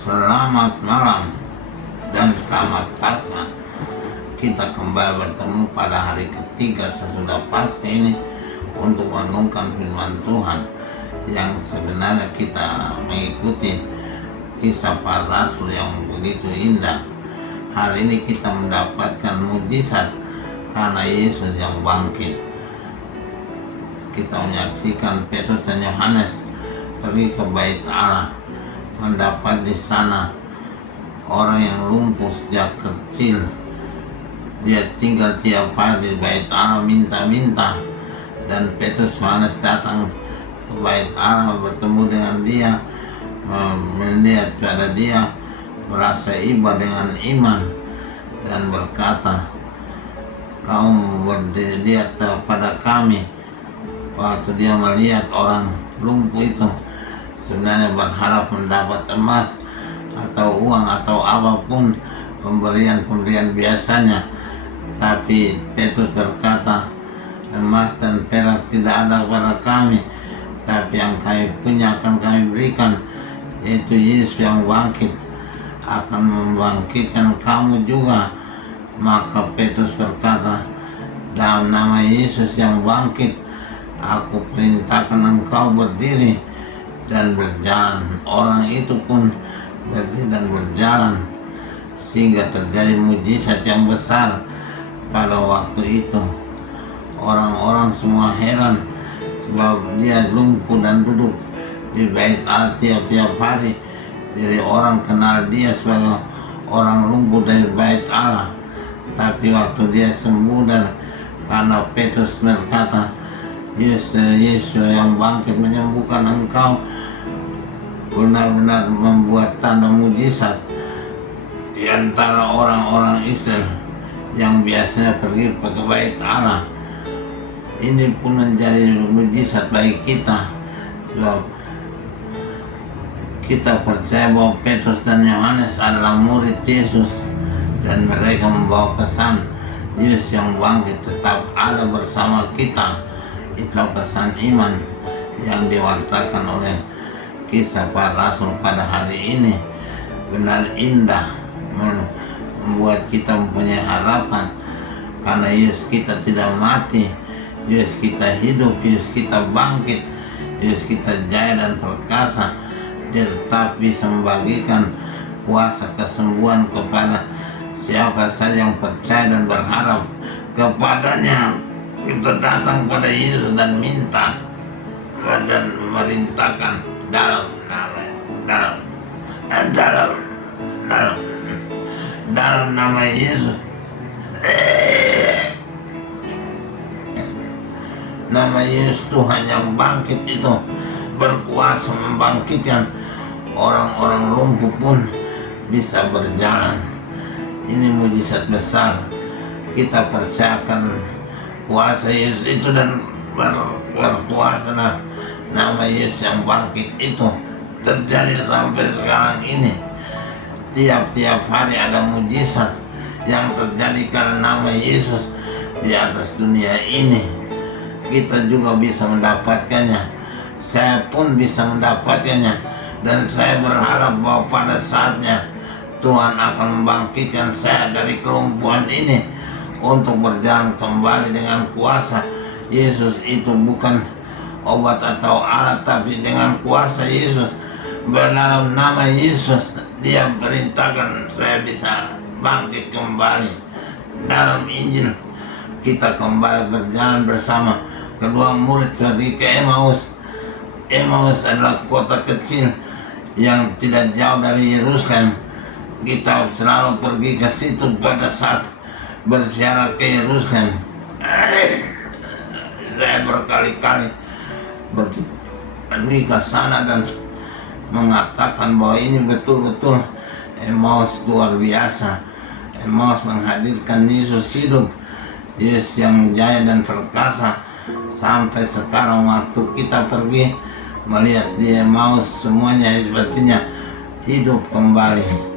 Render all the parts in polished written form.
Selamat malam dan selamat Paskah. Kita kembali bertemu pada hari ketiga sesudah Paskah ini untuk merenungkan firman Tuhan yang sebenarnya kita mengikuti kisah para rasul yang begitu indah. Hari ini kita mendapatkan mujizat karena Yesus yang bangkit. Kita menyaksikan Petrus dan Yohanes pergi ke bait Allah, mendapat di sana orang yang lumpuh sejak kecil. Dia tinggal tiap hari di bait Allah minta-minta, dan Petrus Yohanes datang ke bait Allah bertemu dengan dia, melihat pada dia, merasa iba dengan iman dan berkata, "Kamu berlihat pada kami." Waktu dia melihat orang lumpuh itu, sebenarnya berharap mendapat emas atau uang atau apapun pemberian biasanya. Tapi Petrus berkata, "Emas dan perak tidak ada pada kami, tapi yang kami punya akan kami berikan, yaitu Yesus yang bangkit akan membangkitkan kamu juga." Maka Petrus berkata, "Dalam nama Yesus yang bangkit, aku perintahkan engkau berdiri dan berjalan." Orang itu pun berdiri dan berjalan, sehingga terjadi mujizat yang besar. Pada waktu itu orang-orang semua heran, sebab dia lumpuh dan duduk di bait Allah tiap-tiap hari. Jadi orang kenal dia sebagai orang lumpuh dari bait Allah. Tapi waktu dia sembuh, dan karena Petrus berkata, Yesus yang bangkit menyembuhkan engkau, benar-benar membuat tanda mujizat di antara orang-orang Israel yang biasanya pergi ke bait Allah. Ini pun menjadi mujizat bagi kita, sebab kita percaya bahwa Petrus dan Yohanes adalah murid Yesus, dan mereka membawa pesan Yesus yang bangkit tetap ada bersama kita. Itulah pesan iman yang diwartakan oleh kisah para rasul pada hari ini. Benar indah, membuat kita mempunyai harapan, karena Yesus kita tidak mati, Yesus kita hidup, Yesus kita bangkit, Yesus kita jaya dan perkasa. Dia tetap bisa membagikan kuasa kesembuhan kepada siapa saja yang percaya dan berharap kepadanya. Kita datang pada Yesus dan minta dan memerintahkan dalam nama Yesus. Nama Yesus Tuhan yang bangkit itu berkuasa membangkitkan orang-orang lumpuh pun bisa berjalan. Ini mujizat besar. Kita percayakan kuasa Yesus itu, dan berkuasa nama Yesus yang bangkit itu terjadi sampai sekarang ini. Tiap-tiap hari ada mujizat yang terjadi karena nama Yesus di atas dunia ini. Kita juga bisa mendapatkannya. Saya pun bisa mendapatkannya, dan saya berharap bahwa pada saatnya Tuhan akan membangkitkan saya dari kelumpuhan ini untuk berjalan kembali dengan kuasa. Yesus itu bukan obat atau alat, tapi dengan kuasa Yesus. Dalam nama Yesus, Dia perintahkan saya bisa bangkit kembali. Dalam Injil kita kembali berjalan bersama kedua murid pergi ke Emmaus. Emmaus adalah kota kecil yang tidak jauh dari Yerusalem. Kita selalu pergi ke situ pada saat berziarah ke Yerusalem. Saya berkali-kali pergi ke sana dan mengatakan bahwa ini betul-betul Emmaus luar biasa. Emmaus menghadirkan Yesus hidup, Yesus yang jaya dan perkasa. Sampai sekarang waktu kita pergi melihat di Emmaus, semuanya sepertinya hidup kembali.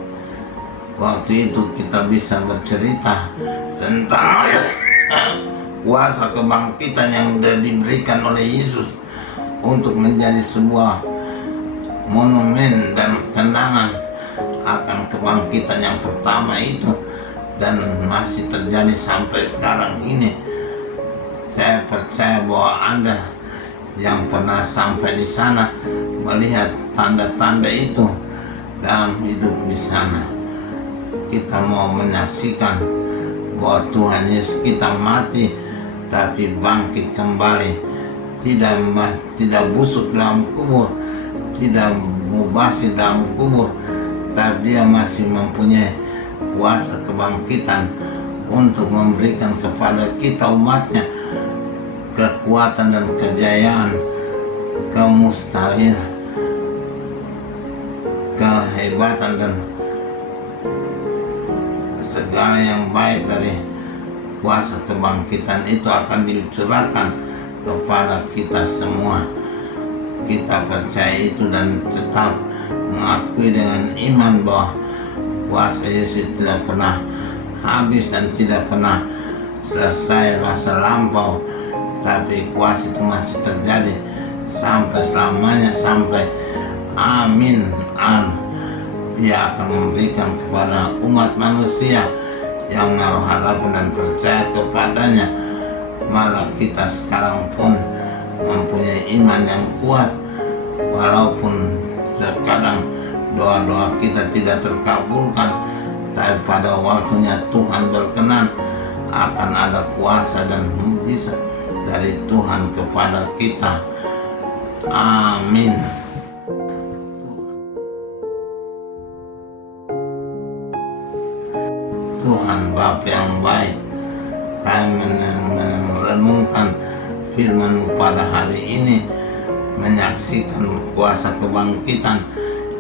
Waktu itu kita bisa bercerita tentang kuasa kebangkitan yang diberikan oleh Yesus untuk menjadi sebuah monumen dan kenangan kebangkitan yang pertama itu dan masih terjadi sampai sekarang ini. Saya percaya bahwa Anda yang pernah sampai di sana melihat tanda-tanda itu dalam hidup di sana. Kita mau menyaksikan bahwa Tuhan Yesus kita mati tapi bangkit kembali, tidak busuk dalam kubur, tidak mubasir dalam kubur, tapi Dia masih mempunyai kuasa kebangkitan untuk memberikan kepada kita umatnya kekuatan dan kejayaan, kemustahilan, kehebatan dan segala yang baik dari kuasa kebangkitan itu akan dicurahkan kepada kita semua. Kita percaya itu dan tetap mengakui dengan iman bahwa kuasa Yesus tidak pernah habis dan tidak pernah selesai masa lampau, tapi kuasa itu masih terjadi sampai selamanya, sampai amin. Dia akan memberikan kepada umat manusia yang menaruh harapan dan percaya kepadanya. Malah kita sekarang pun mempunyai iman yang kuat, walaupun terkadang doa-doa kita tidak terkabulkan, tapi pada waktunya Tuhan berkenan akan ada kuasa dan mujizat dari Tuhan kepada kita. Amin. Tuhan Bapa yang baik, kami merenungkan firman-Mu pada hari ini, menyaksikan kuasa kebangkitan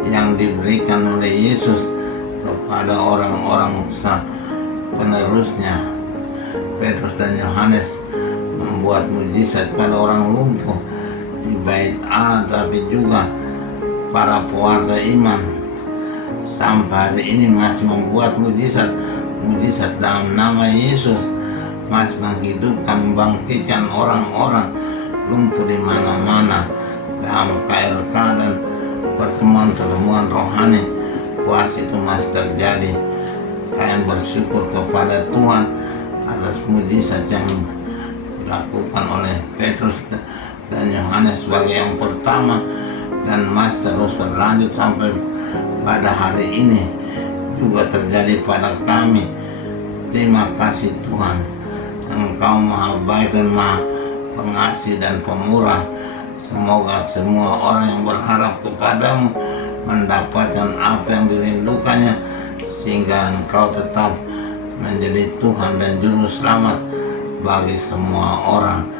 yang diberikan oleh Yesus kepada orang-orang penerusnya. Petrus dan Yohanes membuat mujizat pada orang lumpuh di bait Allah, tapi juga para pewarta iman sampai hari ini masih membuat mujizat dalam nama Yesus, masih menghidupkan, membangkitkan orang-orang lumpuh di mana-mana dalam KLK dan pertemuan-pertemuan rohani. Kuasa itu masih terjadi. Kalian bersyukur kepada Tuhan atas mujizat yang dilakukan oleh Petrus dan Yohanes sebagai yang pertama, dan masih terus berlanjut sampai pada hari ini juga terjadi pada kami. Terima kasih Tuhan, Engkau Maha Baik dan Maha Pengasih dan Pemurah. Semoga semua orang yang berharap kepadamu mendapatkan apa yang dirindukannya, sehingga Engkau tetap menjadi Tuhan dan Juru Selamat bagi semua orang.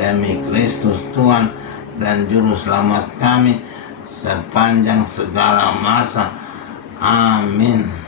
Demi Kristus Tuhan dan Juru Selamat kami sepanjang segala masa. Amin.